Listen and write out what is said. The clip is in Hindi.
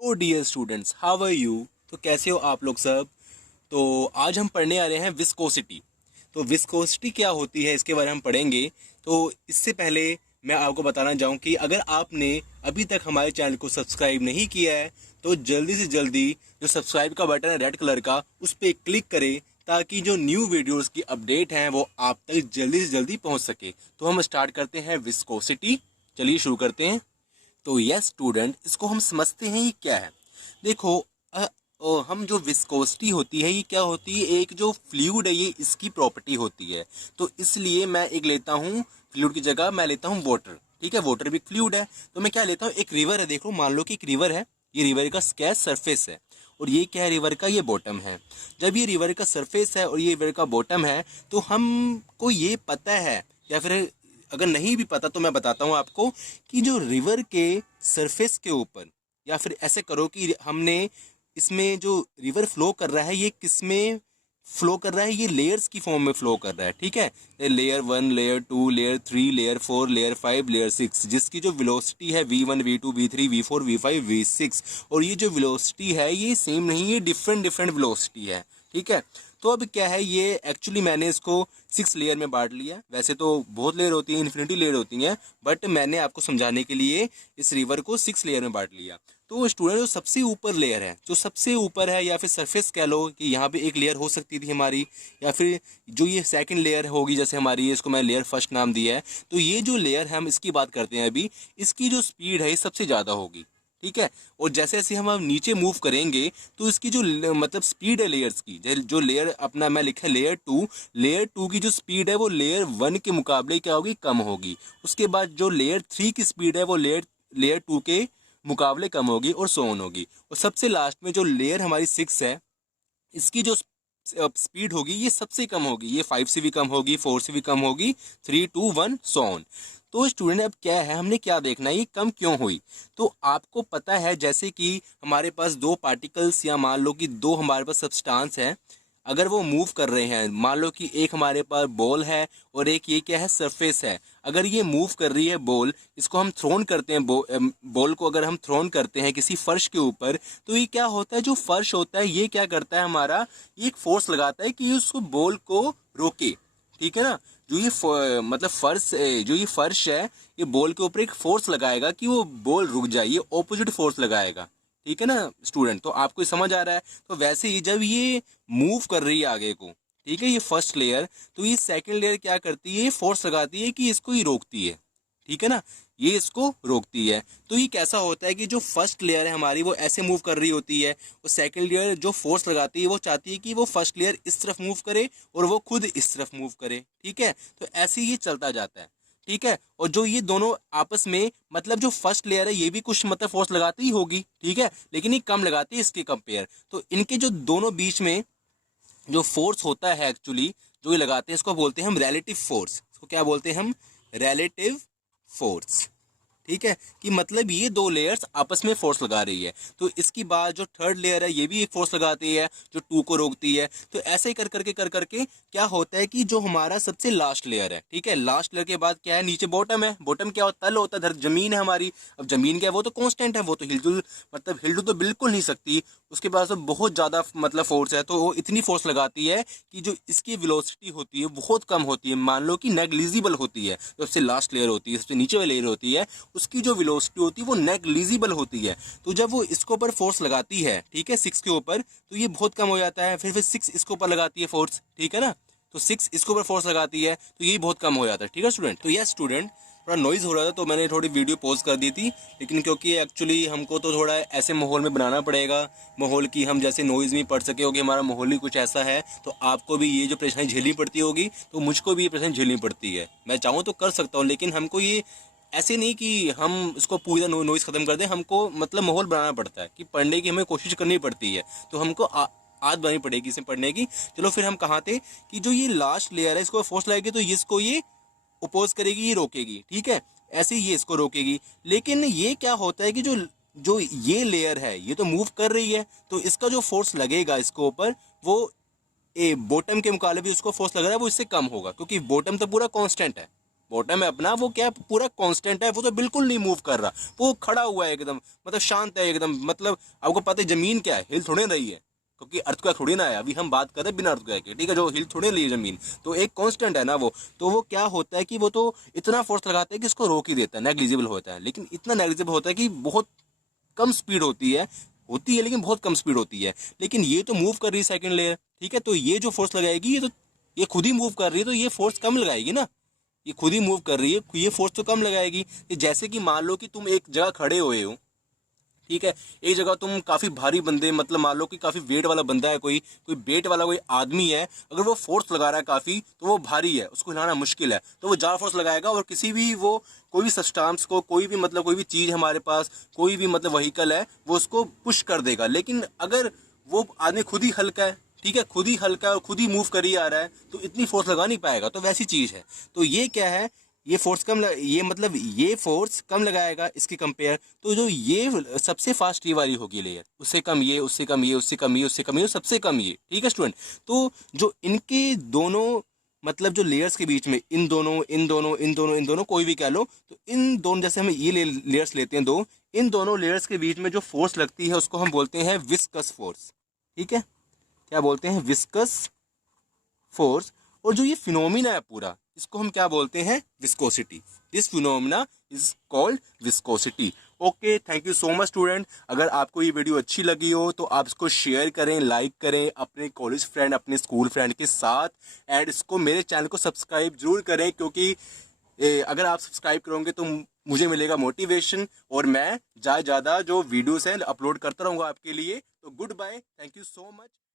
O dear students, how are you. तो कैसे हो आप लोग सब। तो आज हम पढ़ने आ रहे हैं विस्कोसिटी। तो विस्कोसिटी क्या होती है इसके बारे में हम पढ़ेंगे। तो इससे पहले मैं आपको बताना चाहूँ कि अगर आपने अभी तक हमारे चैनल को सब्सक्राइब नहीं किया है तो जल्दी से जल्दी जो सब्सक्राइब का बटन है रेड कलर का, उस पर क्लिक करें ताकि जो न्यू वीडियोस की अपडेट हैं वो आप तक जल्दी से जल्दी पहुंच सके। तो हम स्टार्ट करते हैं विस्कोसिटी। चलिए शुरू करते हैं। तो यस स्टूडेंट, इसको हम समझते हैं ये क्या है। देखो, हम जो विस्कोसिटी होती है ये क्या होती है, एक जो फ्लूइड है ये इसकी प्रॉपर्टी होती है। तो इसलिए मैं एक लेता हूँ, फ्लूइड की जगह मैं लेता हूँ वाटर। ठीक है, वाटर भी फ्लूइड है। तो मैं क्या लेता हूँ, एक रिवर है। देखो, मान लो कि एक रिवर है, ये रिवर का क्या सरफेस है और ये क्या है, रिवर का ये बॉटम है। जब ये रिवर का सरफेस है और ये रिवर का बॉटम है तो हमको ये पता है, या फिर अगर नहीं भी पता तो मैं बताता हूँ आपको कि जो रिवर के सरफेस के ऊपर, या फिर ऐसे करो कि हमने इसमें जो रिवर फ्लो कर रहा है ये किस में फ्लो कर रहा है, ये लेयर्स की फॉर्म में फ्लो कर रहा है। ठीक है, layer 1, layer 2, layer 3, layer 4, layer 5, layer 6, जिसकी जो वेलोसिटी है V1, V2, V3, V4, V5, V6। और ये जो वेलोसिटी है ये सेम नहीं है, डिफरेंट डिफरेंट वेलोसिटी है। ठीक है, तो अब क्या है, ये एक्चुअली मैंने इसको 6 लेयर में बांट लिया। वैसे तो बहुत लेयर होती है, इन्फिनिटी लेयर होती हैं, बट मैंने आपको समझाने के लिए इस रिवर को 6 लेयर में बांट लिया। तो स्टूडेंट, जो सबसे ऊपर लेयर है, जो सबसे ऊपर है, या फिर सरफेस कह लो कि यहाँ पे एक लेयर हो सकती थी हमारी, या फिर जो ये सेकंड लेयर होगी जैसे हमारी, इसको मैं लेयर फर्स्ट नाम दिया है। तो ये जो लेयर है हम इसकी बात करते हैं अभी, इसकी जो स्पीड है ये सबसे ज़्यादा होगी। ठीक है, और जैसे जैसे हम अब नीचे मूव करेंगे तो इसकी जो मतलब स्पीड है लेयर्स की, जो लेयर अपना मैं लिखा है लेयर टू की जो स्पीड है वो लेयर 1 के मुकाबले क्या होगी, कम होगी। उसके बाद जो लेयर 3 की स्पीड है वो लेयर 2 के मुकाबले कम होगी और सो ऑन होगी। और सबसे लास्ट में जो लेयर हमारी 6 है, इसकी जो स्पीड होगी ये सबसे कम होगी, ये 5 से भी कम होगी, 4 से भी कम होगी, 3, 2, 1 सो ऑन। तो स्टूडेंट, अब क्या है, हमने क्या देखना है ये कम क्यों हुई। तो आपको पता है जैसे कि हमारे पास दो पार्टिकल्स, या मान लो कि दो हमारे पास सब्सटेंस है, अगर वो मूव कर रहे हैं, मान लो कि एक हमारे पास बॉल है और एक ये क्या है, सरफेस है। अगर ये मूव कर रही है बॉल, इसको हम थ्रोन करते हैं, बॉल को अगर हम थ्रोन करते हैं किसी फर्श के ऊपर, तो ये क्या होता है, जो फर्श होता है ये क्या करता है हमारा, ये एक फोर्स लगाता है कि उसको बॉल को रोके। ठीक है ना, जो ये मतलब जो ये फर्श है ये बॉल के ऊपर एक फोर्स लगाएगा कि वो बॉल रुक जाए, ये ऑपोजिट फोर्स लगाएगा। ठीक है ना स्टूडेंट, तो आपको समझ आ रहा है। तो वैसे ही जब ये मूव कर रही है आगे को, ठीक है, ये फर्स्ट लेयर, तो ये सेकंड लेयर क्या करती है, ये फोर्स लगाती है कि इसको ही रोकती है। ठीक है ना, ये इसको रोकती है। तो ये कैसा होता है कि जो फर्स्ट लेयर है हमारी वो ऐसे मूव कर रही होती है, और सेकंड लेयर जो फोर्स लगाती है वो चाहती है कि वो फर्स्ट लेयर इस तरफ मूव करे और वो खुद इस तरफ मूव करे। ठीक है, तो ऐसे ही ये चलता जाता है। ठीक है, और जो ये दोनों आपस में, मतलब जो फर्स्ट लेयर है ये भी कुछ मतलब फोर्स लगाती ही होगी, ठीक है, लेकिन ये कम लगाती है इसके कंपेयर। तो इनके जो दोनों बीच में जो फोर्स होता है एक्चुअली, जो ये लगाते हैं, इसको बोलते हैं हम रिलेटिव फोर्स। इसको क्या बोलते हैं हम, रिलेटिव फोर्स। ठीक है, कि मतलब ये दो लेयर्स आपस में फोर्स लगा रही है। तो इसकी बाद जो थर्ड लेयर है ये भी एक फोर्स लगाती है जो टू को रोकती है। तो ऐसे ही कर करके क्या होता है कि जो हमारा सबसे लास्ट लेयर है, ठीक है, लास्ट लेयर के बाद क्या है, नीचे बॉटम है। बॉटम क्या होता है, तल होता है, जमीन है हमारी। अब जमीन क्या है, वो तो कांस्टेंट है, वो तो हिलजुल मतलब हिलजुल तो बिल्कुल नहीं सकती, उसके पास तो बहुत ज़्यादा मतलब फोर्स है। तो वो इतनी फोर्स लगाती है कि जो इसकी वेलोसिटी होती है बहुत कम होती है, मान लो कि नेग्लिजिबल होती है। जो सबसे लास्ट लेयर होती है, सबसे नीचे वाली लेयर होती है, उसकी जो वेलोसिटी होती है वो नेग्लिजिबल होती है। तो जब वो इसके ऊपर फोर्स लगाती है, ठीक है, 6 के ऊपर, तो ये बहुत कम हो जाता है। फिर 6 इसके ऊपर लगाती है फोर्स, ठीक है ना, तो 6 इसके ऊपर फोर्स लगाती है तो ये बहुत कम हो जाता है। ठीक है स्टूडेंट, तो यह स्टूडेंट थोड़ा नॉइज़ हो रहा था तो मैंने थोड़ी वीडियो पॉज कर दी थी, लेकिन क्योंकि एक्चुअली हमको तो थोड़ा ऐसे माहौल में बनाना पड़ेगा, माहौल की हम जैसे नॉइज़ में पढ़ सके, होगी हमारा माहौल ही कुछ ऐसा है। तो आपको भी ये जो परेशानी झेलनी पड़ती होगी, तो मुझको भी ये परेशानी झेलनी पड़ती है। मैं चाहूँ तो कर सकता हूँ, लेकिन हमको ये ऐसे नहीं कि हम इसको पूरी नॉइज़ ख़त्म कर दें, हमको मतलब माहौल बनाना पड़ता है कि पढ़ने की हमें कोशिश करनी पड़ती है। तो हमको आदत बनानी पड़ेगी इसे पढ़ने की। चलो फिर हम कहाँ थे कि जो ये लास्ट लेयर है इसको फोर्स लगेगी तो इसको ये अपोज करेगी, ये रोकेगी। ठीक है, ऐसे ही ये इसको रोकेगी। लेकिन ये क्या होता है कि जो जो ये लेयर है ये तो मूव कर रही है, तो इसका जो फोर्स लगेगा इसके ऊपर वो बॉटम के मुकाबले भी उसको फोर्स लग रहा है वो इससे कम होगा, क्योंकि बॉटम तो पूरा कांस्टेंट है। बॉटम है अपना, वो क्या है, पूरा कांस्टेंट है, वो तो बिल्कुल नहीं मूव कर रहा, वो खड़ा हुआ है एकदम, मतलब शांत है एकदम। मतलब आपको पता है जमीन क्या है, हिल थोड़ी ना रही है, क्योंकि अर्थक्वेक थोड़ी ना है, अभी हम बात कर रहे हैं बिना अर्थक्वेक के, ठीक है, जो हिल थोड़ी ना रही है जमीन, तो एक कांस्टेंट है ना वो। तो वो क्या होता है कि वो तो इतना फोर्स लगाता है कि इसको रोक ही देता है, नेग्लिजिबल होता है, लेकिन इतना नेग्लिजिबल होता है कि बहुत कम स्पीड होती है लेकिन बहुत कम स्पीड होती है। लेकिन ये तो मूव कर रही है सेकंड लेयर, ठीक है, तो ये जो फोर्स लगाएगी ये खुद ही मूव कर रही है, तो ये फोर्स कम लगाएगी ना, ये खुद ही मूव कर रही है, ये फोर्स तो कम लगाएगी। जैसे कि मान लो कि तुम एक जगह खड़े हुए हो, ठीक है, एक जगह तुम काफी भारी बंदे, मतलब मान लो कि काफी वेट वाला बंदा है, कोई कोई वेट वाला कोई आदमी है, अगर वो फोर्स लगा रहा है काफी, तो वो भारी है, उसको हिलाना मुश्किल है, तो वो ज्यादा फोर्स लगाएगा, और किसी भी वो कोई भी सब्सटेंस को, कोई भी मतलब कोई भी चीज हमारे पास, कोई भी मतलब व्हीकल है, वो उसको पुश कर देगा। लेकिन अगर वो आदमी खुद ही हल्का है, ठीक है, खुद ही हल्का है और खुद ही मूव कर ही आ रहा है, तो इतनी फोर्स लगा नहीं पाएगा। तो वैसी चीज है। तो ये क्या है, ये फोर्स ये मतलब ये फोर्स कम लगाएगा इसकी कंपेयर। तो जो ये सबसे फास्ट ये वाली होगी लेयर, उससे कम ये, उससे कम ये, उससे कम ये, उससे कम ये, सबसे कम ये, ठीक है स्टूडेंट। तो जो इनके दोनों मतलब जो लेयर्स के बीच में, इन दोनों कोई भी कह लो, तो इन दोनों, जैसे हम ये लेयर्स लेते हैं दो, इन दोनों लेयर्स के बीच में जो फोर्स लगती है उसको हम बोलते हैं विस्कस फोर्स, ठीक है, क्या बोलते हैं, विस्कस फोर्स। और जो ये फिनोमिना है पूरा, इसको हम क्या बोलते हैं, viscosity. This phenomena is called viscosity. Okay, thank you so much student. अगर आपको ये वीडियो अच्छी लगी हो तो आप इसको शेयर करें, लाइक करें अपने कॉलेज फ्रेंड, अपने स्कूल फ्रेंड के साथ, एंड इसको मेरे चैनल को सब्सक्राइब जरूर करें, क्योंकि अगर आप सब्सक्राइब करोगे तो मुझे मिलेगा मोटिवेशन, और मैं ज़्यादा जो वीडियोस हैं अपलोड करता रहूँगा आपके लिए। तो goodbye, thank you so much.